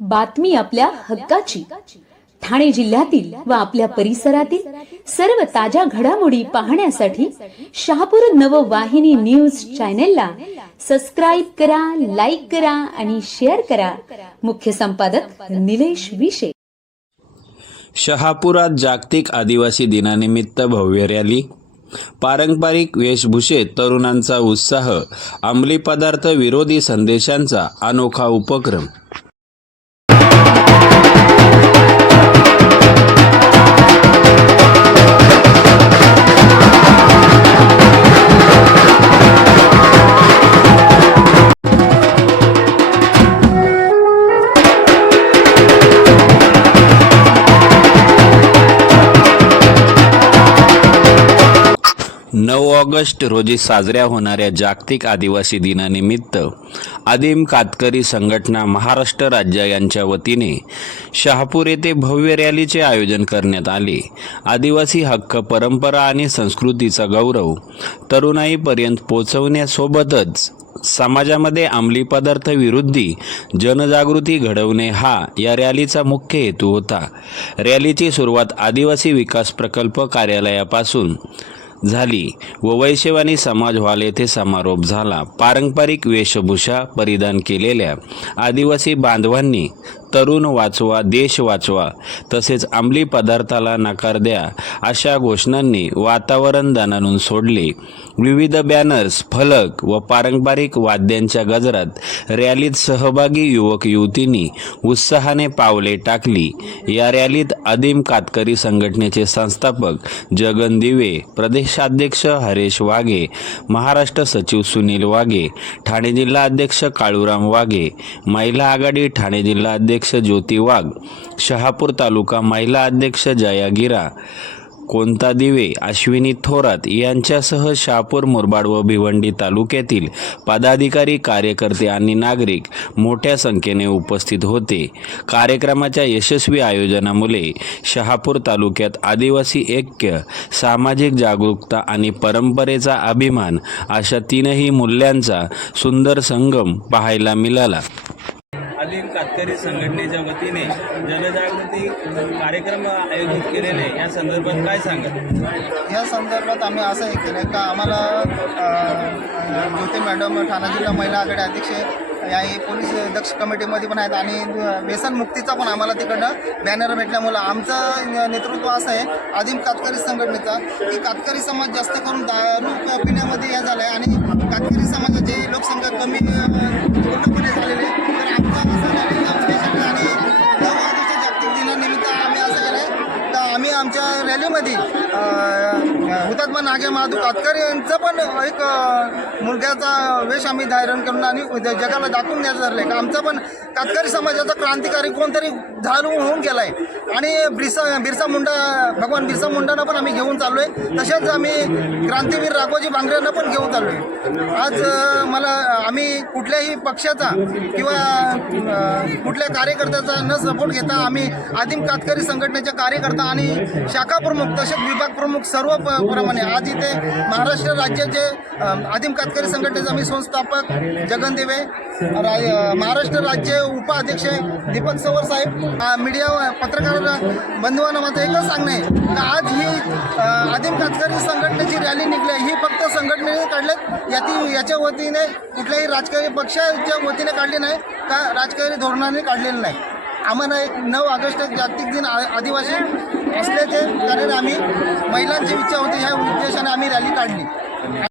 बातमी आपल्या हक्काची. ठाणे जिल्ह्यातील व आपल्या परिसरातील सर्व ताज्या घडामोडी पाहण्यासाठी शहापूर नववाहिनी न्यूज चॅनेलला सबस्क्राईब करा लाईक करा आणि शेअर करा. मुख्य संपादक निलेश विशे. शहापुरात जागतिक आदिवासी दिनानिमित्त भव्य रॅली. पारंपरिक वेशभूषेत तरुणांचा उत्साह अंमली पदार्थ विरोधी संदेशांचा अनोखा उपक्रम. नऊ ऑगस्ट रोजी साजऱ्या होणाऱ्या जागतिक आदिवासी दिनानिमित्त आदिम कातकरी संघटना महाराष्ट्र राज्य यांच्या वतीने शहापूर येथे भव्य रॅलीचे आयोजन करण्यात आले. आदिवासी हक्क परंपरा आणि संस्कृतीचा गौरव तरुणाईपर्यंत पोचवण्यासोबतच समाजामध्ये अंमली पदार्थ विरुद्धी जनजागृती घडवणे हा या रॅलीचा मुख्य हेतू होता. रॅलीची सुरुवात आदिवासी विकास प्रकल्प कार्यालयापासून झाली. व वैश्यवानी समाज हॉल येथे समारोप झाला. पारंपरिक वेशभूषा परिधान केलेल्या आदिवासी बांधवांनी तरुण वाचवा देश वाचवा तसेच अंमली पदार्थाला नकार द्या अशा घोषणांनी वातावरण दणानून सोडले. विविध बॅनर्स फलक व पारंपरिक वाद्यांच्या गजरात रॅलीत सहभागी युवक युवतींनी उत्साहाने पावले टाकली. या रॅलीत आदिम कातकरी संघटनेचे संस्थापक जगन दिवे प्रदेशाध्यक्ष हरेश वाघे महाराष्ट्र सचिव सुनील वाघे ठाणे जिल्हा अध्यक्ष काळूराम वाघे महिला आघाडी ठाणे जिल्हा अध्यक्ष ज्योती वाघ शहापूर तालुका महिला अध्यक्ष जया गिरा कोणता दिवे अश्विनी थोरात यांच्यासह शहापूर मुरबाड व भिवंडी तालुक्यातील पदाधिकारी कार्यकर्ते आणि नागरिक मोठ्या संख्येने उपस्थित होते. कार्यक्रमाच्या यशस्वी आयोजनामुळे शहापूर तालुक्यात आदिवासी ऐक्य सामाजिक जागरूकता आणि परंपरेचा अभिमान अशा तीनही मूल्यांचा सुंदर संगम पाहायला मिळाला. शेतकरी संघटनेच्या वतीने जनजागृती कार्यक्रम आयोजित केलेले या संदर्भात काय सांगत या संदर्भात आम्ही असं हे केलं का आम्हाला ज्योती मॅडम ठाणा जिल्हा महिला आघाडी अध्यक्ष या पोलीस दक्ष कमिटीमध्ये पण आहेत आणि व्यसनमुक्तीचा पण आम्हाला तिकडनं बॅनर भेटल्यामुळं आमचं नेतृत्व असं आहे आदिम कातकरी संघटनेचा. की कातकरी समाज जास्त करून दारू पिण्यामध्ये हे झाला आहे आणि कातकरी समाजाची लोकसंख्या कमी पूर्णपणे झालेली आहे. हुतात्मा नागे महादू कातकर यांचं पण एक मुलग्याचा वेश आम्ही धारण करून आणि जगाला दाखवून द्यायचं ठरलं का आमचं पण कातकरी समाजाचा क्रांतिकारी कोणतरी झालं होऊन गेला आहे आणि बिरसा बिरसा मुंडा भगवान बिरसा मुंडांना पण आम्ही घेऊन चाललो आहे तसेच आम्ही क्रांतीवीर राघोजी बांगरेंना पण घेऊन चाललो आहे आज मला आम्ही कुठल्याही पक्षाचा किंवा कुठल्या कार्यकर्त्याचा न सपोर्ट घेता आम्ही आदिम कातकरी संघटनेचे कार्यकर्ता आणि शाखा प्रमुख तसेच विभाग प्रमुख सर्व प्रमाणे आज इथे महाराष्ट्र राज्याचे आदिम कातकरी संघटनेचे आम्ही संस्थापक जगन दिवे महाराष्ट्र राज्य उपाध्यक्ष दीपक सवर साहेब. मीडिया पत्रकार बंधुवांना माझं एकच सांगणं आहे का आज ही आदिम कातकरी संघटनेची रॅली निघली आहे, ही फक्त संघटनेने काढल्यात. याती याच्या वतीने कुठल्याही राजकीय पक्षाच्या वतीने काढली नाही का राजकीय धोरणाने काढलेलं नाही. आम्हाला एक नऊ ऑगस्ट जागतिक दिन आ- आदिवासी असल्याचे कारण आम्ही महिलांची इच्छा होती. ह्या उद्देशाने आम्ही रॅली काढली.